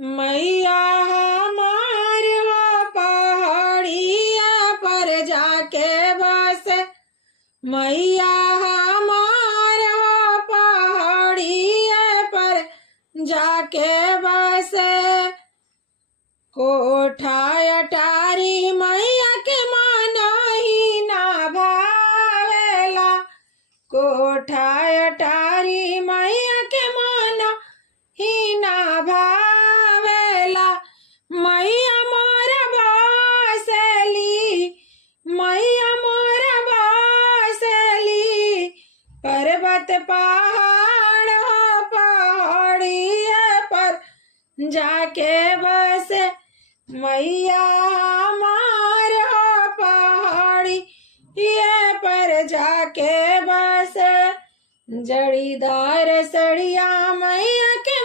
मैया हमार हो पहाड़िया पर जाके बस। मैया हमार हो पहाड़िया पर जाके बस। कोठा अटारी मैया के माना ही ना भावेला। कोठा अटारी मैया के माना ही ना भावेला। मैया मोर बासली, मैया मोर बासली पर्वत पहाड़ हो पहाड़िया पर जाके बस। मैया हमार हो पहाड़ी ये पर जाके बस। जड़ीदार सड़िया मैया के